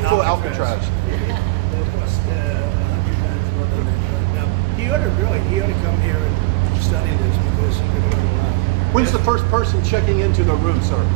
beautiful Alcatraz. It'll cost 100 times more than they could. Now, he ought to come here and study this because he could learn a lot. When's the first person checking into the room, sir?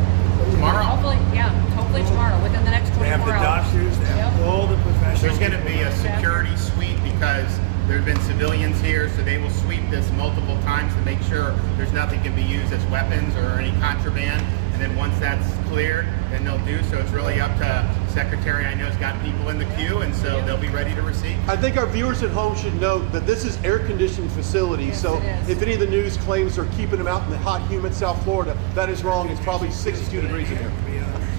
Tomorrow. Hopefully tomorrow, within the next 24 hours. They have the doctors, they have all the professionals. There's going to be a security sweep because there have been civilians here, so they will sweep this multiple times to make sure there's nothing can be used as weapons or any contraband. And then once that's cleared, then they'll do. So it's really up to Secretary. I know has got people in the queue, and so they'll be ready to receive. I think our viewers at home should note that this is air-conditioned facility. Yes, so it is. if any of the news claims are keeping them out in the hot, humid South Florida, that is wrong. It's probably 62 degrees in here,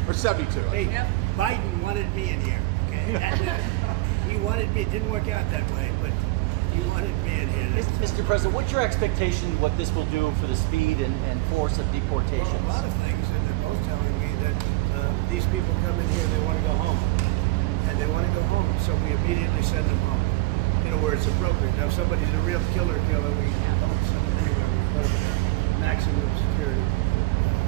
or 72. Hey, Biden wanted me in here. Okay, he wanted me. It didn't work out that way, but he wanted me in here. Mr. President, what's your expectation what this will do for the speed and force of deportations? Well, a lot of things, and they're both telling me that these people come in here, they want to go home. And they want to go home, so we immediately send them home, where it's appropriate. Now, if somebody's a real killer, we don't send them anywhere. We put them in maximum security.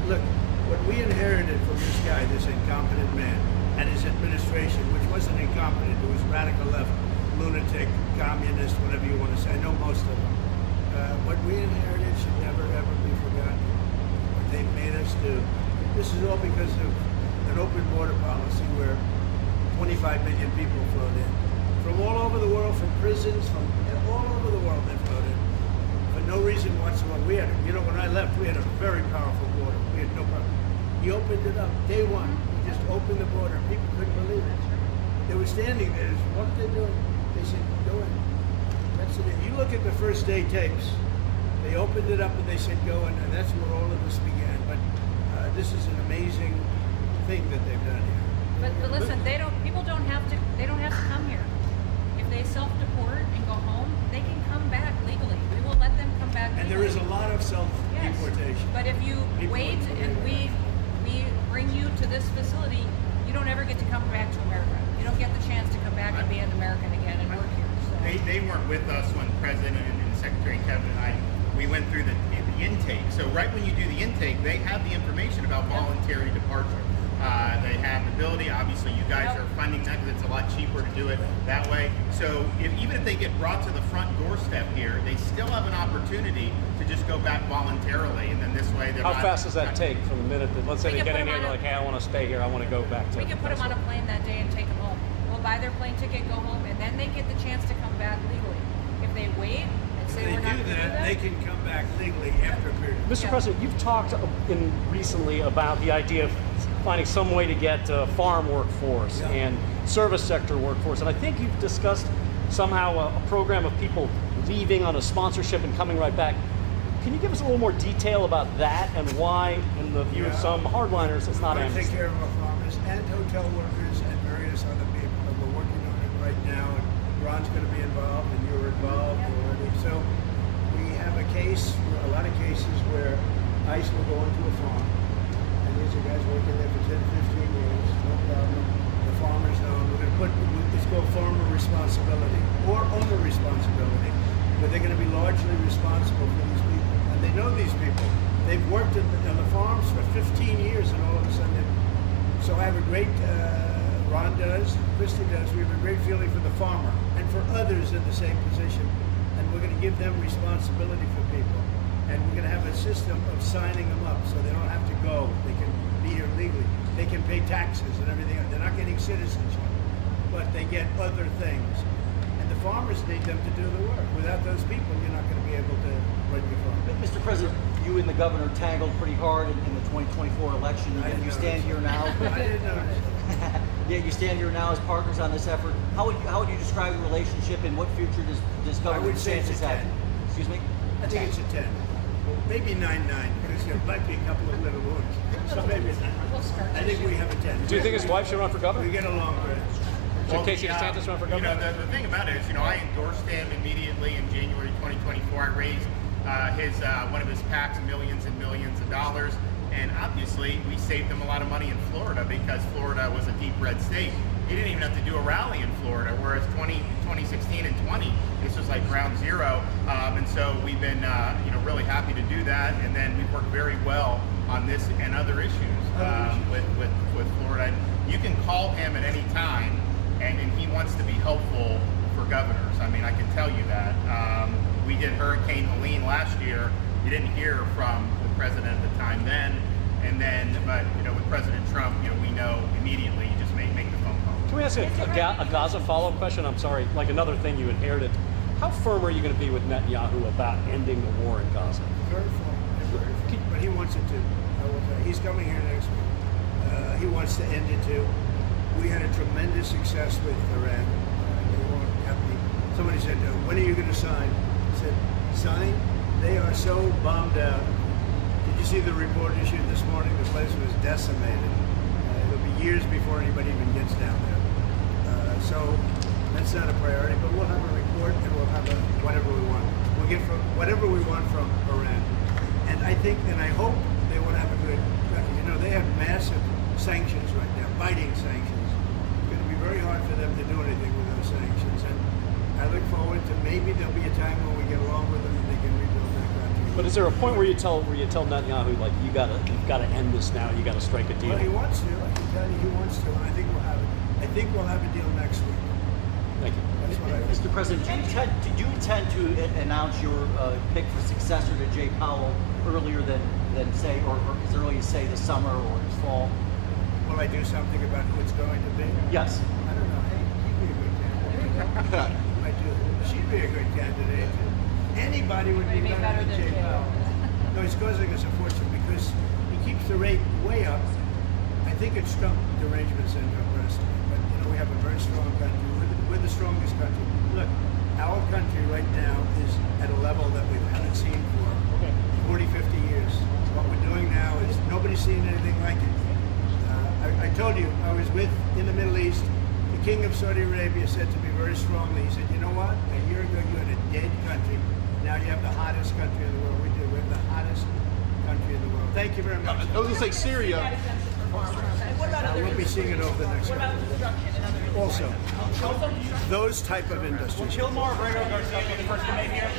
Look, what we inherited from this guy, this incompetent man, and his administration, which wasn't incompetent, it was radical left, lunatic, communist, whatever you want to say. I know most of them. What we inherited should never, ever be forgotten. What they've made us do. This is all because of an open border policy where 25 million people flowed in. From all over the world, from prisons, from all over the world they flowed in. For no reason whatsoever. We had, when I left, we had a very powerful border. We had no problem. He opened it up. Day one, he just opened the border. People couldn't believe it. They were standing there. What are they doing? They said, go in. That's it. You look at the first day tapes. They opened it up and they said, go in. And that's where all of this began. But this is an amazing thing that they've done here. But listen, people don't have to come here. If they self-deport and go home, they can come back legally. We will let them come back legally. And there is a lot of self-deportation. Yes. But if you wait and we bring you to this facility, you don't ever get to come back to America. You don't get the chance to come back and be an American again and work here. So. They weren't with us when President and Secretary Kevin and we went through the intake. So right when you do the intake, they have the information about voluntary departure. They have the ability. Obviously, you guys are funding that because it's a lot cheaper to do it that way. So even if they get brought to the front doorstep here, they still have an opportunity to just go back voluntarily, and then this way they're How fast does that take from the minute that, let's say they get in here, they're like, hey, I want to stay here, I want to go back to... We can put them on a plane that day and take them home. We'll buy their plane ticket, go home, and then they get the chance to come back legally. If they wait and say we're not going to do that, they can come back legally after a period. Mr. President, you've talked recently about the idea of finding some way to get farm workforce and service sector workforce, and I think you've discussed somehow a program of people leaving on a sponsorship and coming right back. Can you give us a little more detail about that and why, in the view of some hardliners, it's not amnesty? We take care of our farmers and hotel workers and various other people, and we're working on it right now, and Ron's going to be involved, and you're involved already. So we have a lot of cases where ICE will go into a farm, and these are guys working there for 10, 15 years, no problem. The farmers know, we're going to put, it's called farmer responsibility, or owner responsibility, but they're going to be largely responsible for these people. And they know these people. They've worked on the farms for 15 years, and all of a sudden, so I have a great, Ron does, Christy does, we have a great feeling for the farmer, and for others in the same position. And we're going to give them responsibility for people. And we're going to have a system of signing them up so they don't have to go. They can be here legally. They can pay taxes and everything. They're not getting citizenship, but they get other things. And the farmers need them to do the work. Without those people, you're not going to be able to run your farm. Mr. President, you and the governor tangled pretty hard in the 2024 election. And you stand here now. I didn't notice. Yeah, you stand here now as partners on this effort. How would you describe the relationship, and what future does Governor DeSantis have? Excuse me? I think it's a 10. Maybe 9-9, because there might be a couple of little wounds. So maybe it's 9. I think we have a 10. Do you think his wife should run for governor? We get along great. Should Casey DeSantis run for governor? The thing about it is, I endorsed him immediately in January 2024. I raised one of his PACs millions and millions of dollars. And obviously, we saved him a lot of money in Florida because Florida was a deep red state. He didn't even have to do a rally in Florida, whereas 2016 and 20, this was like ground zero. And so we've been really happy to do that. And then we've worked very well on this and other issues with Florida. And you can call him at any time, and he wants to be helpful for governors. I mean, I can tell you that. We did Hurricane Helene last year. You didn't hear from the president at the time then, but with President Trump, we know immediately. You just make the phone call. Can we ask a Gaza follow-up question? I'm sorry, like another thing you inherited. How firm are you going to be with Netanyahu about ending the war in Gaza? Very firm, but he wants it to. I will tell you. He's coming here next week. He wants to end it too. We had a tremendous success with Iran. Somebody said, "When are you going to sign?" I said, "Sign? They are so bombed out." Did you see the report issued this morning? The place was decimated. It'll be years before anybody even gets down there. So that's not a priority, but we'll have a report and we'll have whatever we want. We'll get whatever we want from Iran. And I think and I hope they will have a good, they have massive sanctions right now, biting sanctions. It's going to be very hard for them to do anything with those sanctions. And I look forward to maybe there'll be a time when we get along with them and they can rebuild their country. But is there a point where you tell Netanyahu, like, you've got to end this now, you got to strike a deal? Well, he wants to. I can tell you he wants to, and I think we'll have it. I think we'll have a deal next week. Thank you. That's what I think. Mr. President, do you intend to announce your pick for successor to Jay Powell earlier than say, or as early as say the summer or this fall? Will I do something about who it's going to be? Yes. I don't know. Hey, she'd be a good candidate. I do. She'd be a good candidate. Anybody would be better than Jay Powell. No, he's causing us a fortune because he keeps the rate way up. I think it's Trump derangement syndrome personally, but we have a very strong country. We're the strongest country. Look, our country right now is at a level that we haven't seen for 40, 50 years. What we're doing now is nobody's seen anything like it. I told you, I was in the Middle East. The King of Saudi Arabia said to me very strongly, he said, you know what? A year ago you had a dead country. Now you have the hottest country in the world. We do. We have the hottest country in the world. Thank you very much. I was going to say Syria. We'll be seeing it over the next couple of years. Also, those type of industries. Kill more Garcia, the first to make here.